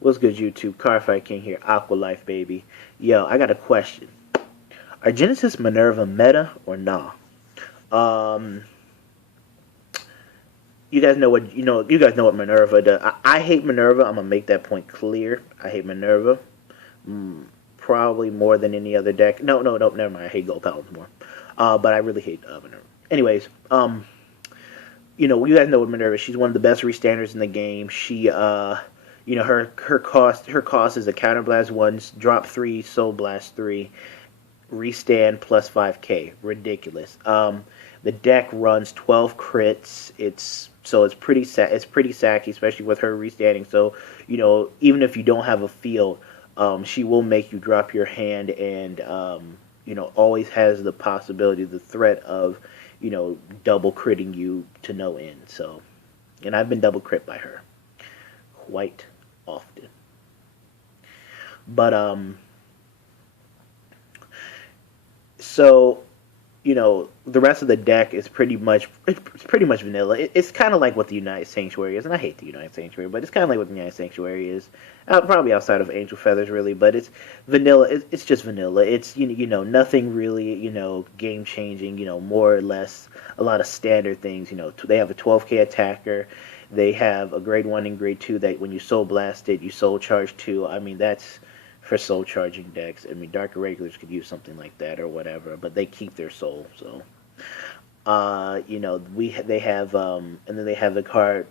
What's good, YouTube? Carfight King here, Aqua Life, baby. Yo, I got a question. Are Genesis Minerva meta or nah? Um, you guys know what You guys know what Minerva does. I hate Minerva. I'm gonna make that point clear. I hate Minerva. Mm, Probably more than any other deck. No, no, no. Never mind. I hate Gold Paladins more. But I really hate Minerva. Anyways, you guys know what Minerva. She's one of the best restanders in the game. Her cost is a counterblast once, drop three, soul blast three, restand plus 5k. Ridiculous. The deck runs 12 crits. It's pretty sacky, especially with her restanding. So even if you don't have a field, she will make you drop your hand, and always has the possibility, the threat of double critting you to no end. So, and I've been double crit by her quite often. But so the rest of the deck is pretty much vanilla. It's kind of like what the United Sanctuary is, and I hate the United Sanctuary, but it's kind of like what the United Sanctuary is. Probably outside of Angel Feathers, really, but it's vanilla. It's just vanilla. It's nothing really game changing. More or less a lot of standard things. They have a 12k attacker. They have a grade 1 and grade 2 that when you soul blast it, you soul charge 2. I mean, that's for soul charging decks. I mean, Dark Irregulars could use something like that or whatever, but they keep their soul. So, they have and then they have the card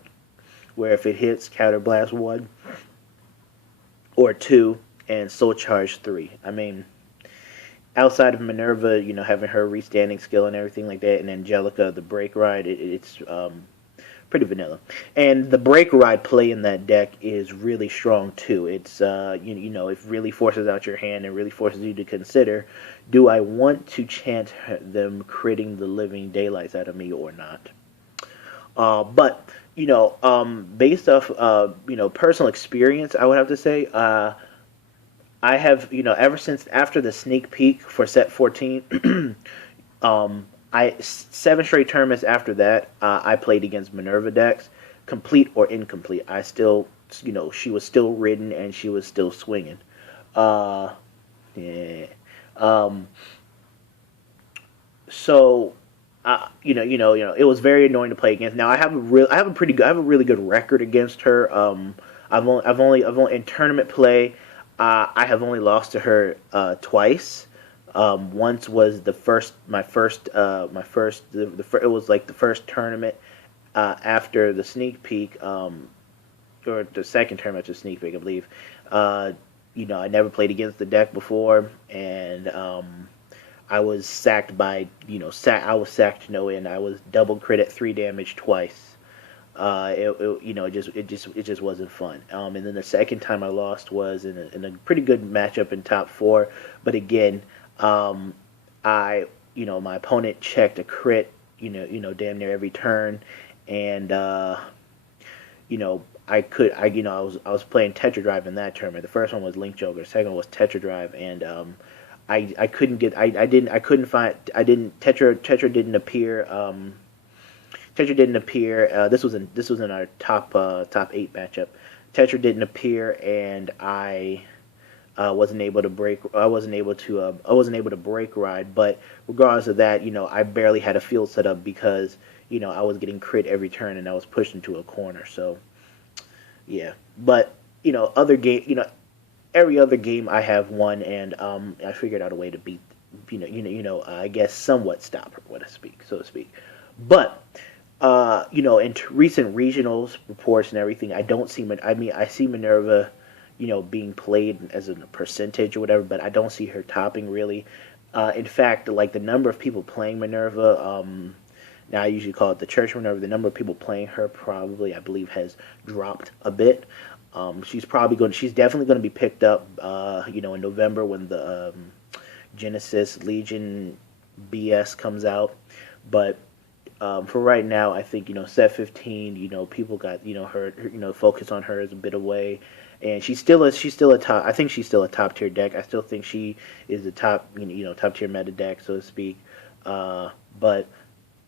where if it hits, counterblast 1 or 2 and soul charge 3. I mean, outside of Minerva, having her restanding skill and everything like that, and Angelica, the break ride, it's pretty vanilla. And the break ride play in that deck is really strong too. It's it really forces out your hand and really forces you to consider: do I want to chance them critting the living daylights out of me or not? But based off personal experience, I would have to say I have ever since after the sneak peek for set 14. I 7 straight tournaments after that, I played against Minerva decks, complete or incomplete. I still, she was still ridden and she was still swinging. Uh, yeah. Um, so, it was very annoying to play against. Now I have a really good record against her. I've only in tournament play, I have only lost to her twice. Once was it was like the first tournament after the sneak peek, or the second tournament after sneak peek, I believe. Uh, I never played against the deck before, and I was sacked by I was sacked to no end. I was double crit at 3 damage twice. It just wasn't fun. And then the second time I lost was in a pretty good matchup in top four, but again, um, I my opponent checked a crit, damn near every turn, and I was playing Tetra Drive in that tournament. The first one was Link Joker, the second one was Tetra Drive, and I couldn't get I couldn't find I didn't Tetra didn't appear. Tetra didn't appear. This was in our top 8 matchup. Tetra didn't appear, and wasn't able to break. I wasn't able to break ride. But regardless of that, I barely had a field set up because I was getting crit every turn and I was pushed into a corner. So yeah, but other game, every other game I have won, and I figured out a way to beat, I guess somewhat stop her, so to speak. But in recent regionals reports and everything, I don't see. I mean, I see Minerva, being played as a percentage or whatever, but I don't see her topping really. In fact, like the number of people playing Minerva, now I usually call it the Church Minerva. The number of people playing her probably, I believe, has dropped a bit. She's definitely going to be picked up, in November when the Genesis Legion BS comes out. But for right now, I think set 15. People got her focus on her is a bit away, and she's still a top. I think she's still a top tier deck. I still think she is the top top tier meta deck, so to speak. But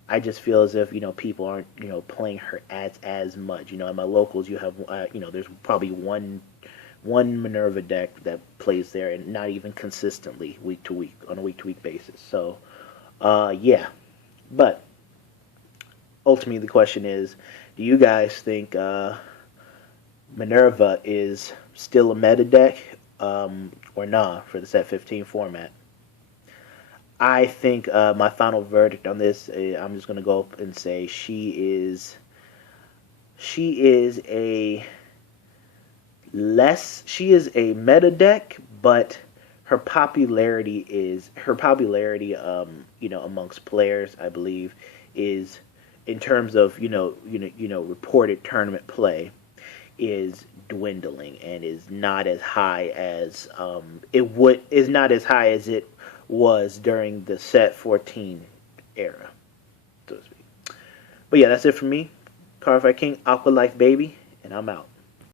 I just feel as if people aren't playing her as much. In my locals, you have there's probably one Minerva deck that plays there, and not even consistently week to week on a week to week basis. So, yeah. But ultimately, the question is, do you guys think Minerva is still a meta deck, or not for the set 15 format? I think my final verdict on this, I'm just gonna go up and say she is a meta deck, but her popularity amongst players, I believe, is in terms of reported tournament play, is dwindling and is not as high as it was during the set 14 era, so to speak. But yeah, that's it for me. Carfight King, Aqua Life Baby, and I'm out.